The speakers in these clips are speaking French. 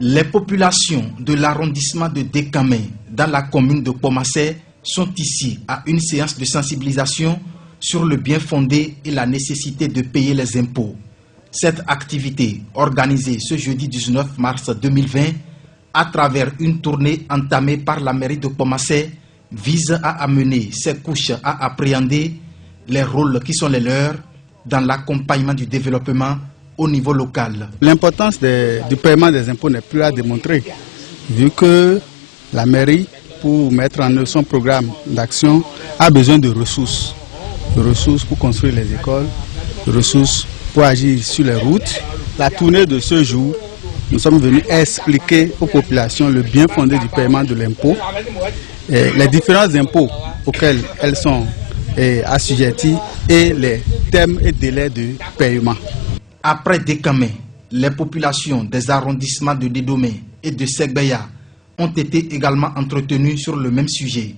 Les populations de l'arrondissement de Dékamé dans la commune de Pomassé sont ici à une séance de sensibilisation sur le bien fondé et la nécessité de payer les impôts. Cette activité, organisée ce jeudi 19 mars 2020, à travers une tournée entamée par la mairie de Pomassé, vise à amener ces couches à appréhender les rôles qui sont les leurs dans l'accompagnement du développement au niveau local. L'importance du paiement des impôts n'est plus à démontrer, vu que la mairie, pour mettre en œuvre son programme d'action, a besoin de ressources. De ressources pour construire les écoles, de ressources pour agir sur les routes. La tournée de ce jour, nous sommes venus expliquer aux populations le bien fondé du paiement de l'impôt, les différents impôts auxquels elles sont assujetties et les termes et délais de paiement. Après Dékamé, les populations des arrondissements de Dédomé et de Segbeya ont été également entretenues sur le même sujet.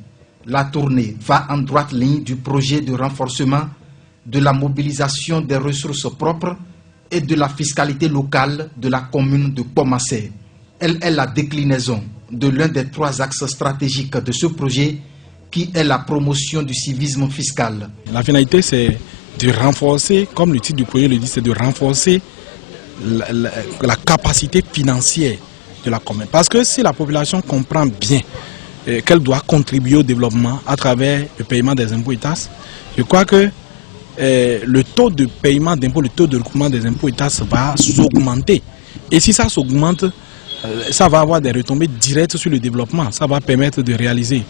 La tournée va en droite ligne du projet de renforcement de la mobilisation des ressources propres et de la fiscalité locale de la commune de Pomassé. Elle est la déclinaison de l'un des 3 axes stratégiques de ce projet qui est la promotion du civisme fiscal. La finalité, c'est de renforcer, comme le titre du projet le dit, c'est de renforcer la capacité financière de la commune. Parce que si la population comprend bien qu'elle doit contribuer au développement à travers le paiement des impôts et taxes, je crois que le taux de paiement d'impôts, le taux de recouvrement des impôts et taxes va s'augmenter. Et si ça s'augmente, ça va avoir des retombées directes sur le développement. Ça va permettre de réaliser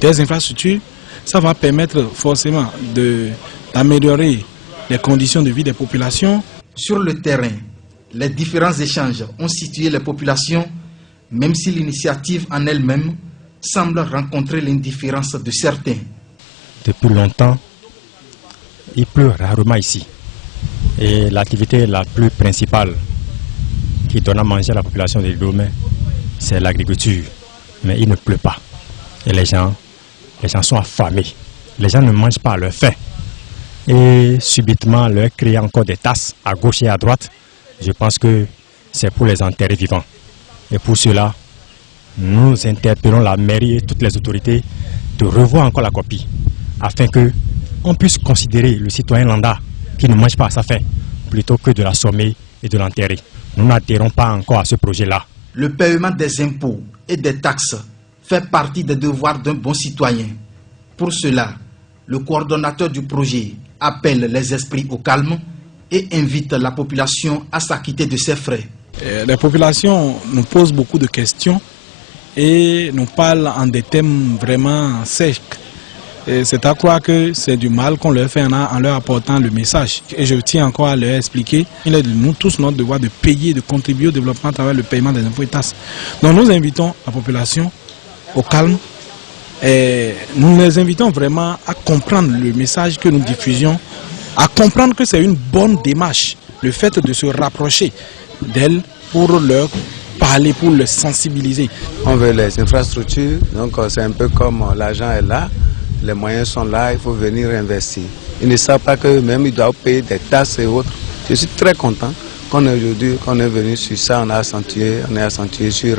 des infrastructures, ça va permettre forcément d'améliorer les conditions de vie des populations. Sur le terrain, les différents échanges ont situé les populations, même si l'initiative en elle-même semble rencontrer l'indifférence de certains. Depuis longtemps, il pleut rarement ici. Et l'activité la plus principale qui donne à manger à la population de Dédomé, c'est l'agriculture. Mais il ne pleut pas. Et les gens sont affamés. Les gens ne mangent pas à leur faim. Et subitement, leur créer encore des tasses à gauche et à droite, je pense que c'est pour les enterrer vivants. Et pour cela, nous interpellons la mairie et toutes les autorités de revoir encore la copie, afin qu'on puisse considérer le citoyen lambda qui ne mange pas à sa faim, plutôt que de l'assommer et de l'enterrer. Nous n'adhérons pas encore à ce projet-là. Le paiement des impôts et des taxes fait partie des devoirs d'un bon citoyen. Pour cela, le coordonnateur du projet appelle les esprits au calme et invite la population à s'acquitter de ses frais. Les populations nous posent beaucoup de questions et nous parlent en des thèmes vraiment secs. C'est à croire que c'est du mal qu'on leur fait en leur apportant le message. Et je tiens encore à leur expliquer, il est de nous tous notre devoir de payer, de contribuer au développement à travers le paiement des impôts et taxes. Donc nous invitons la population au calme et nous les invitons vraiment à comprendre le message que nous diffusions, à comprendre que c'est une bonne démarche, le fait de se rapprocher d'elles pour leur parler, pour les sensibiliser. On veut les infrastructures, donc c'est un peu comme l'argent est là. Les moyens sont là, il faut venir investir. Ils ne savent pas que même ils doivent payer des taxes et autres. Je suis très content qu'on est venu sur ça, on est accentué sur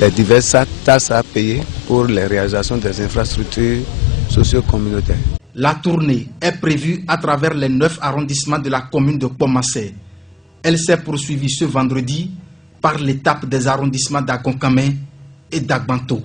les diverses taxes à payer pour les réalisations des infrastructures socio-communautaires. La tournée est prévue à travers les 9 arrondissements de la commune de Pomassé. Elle s'est poursuivie ce vendredi par l'étape des arrondissements d'Akonkame et d'Agbanto.